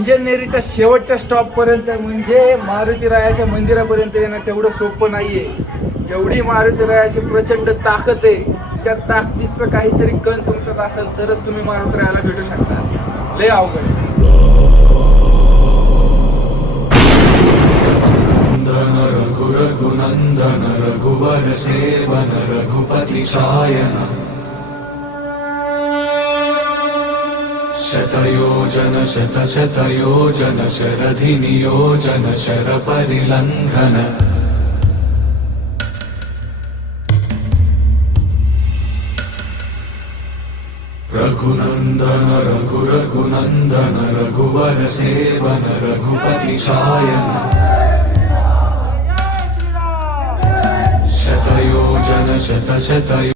अंजनेरीच्या शेवटच्या स्टॉप पर्यंत म्हणजे मारुतीरायाच्या मंदिरापर्यंत येणं तेवढं सोपं नाहीये. जेवढी मारुतीरायाची प्रचंड ताकद आहे त्या ताकदीचं काहीतरी कण तुमच्यात असेल तरच तुम्ही मारुतीरायाला भेटू शकता. लय अवघड आहे. रघुनंदन रघुवर सेवन रघुपति शायन शतयोजन शतशतयोजन शरधि नियोजन शर परिलंघन रघुनंदन रघुनंदन रघुवर सेवन रघुपति शायन शतयोजन शतशतयोजन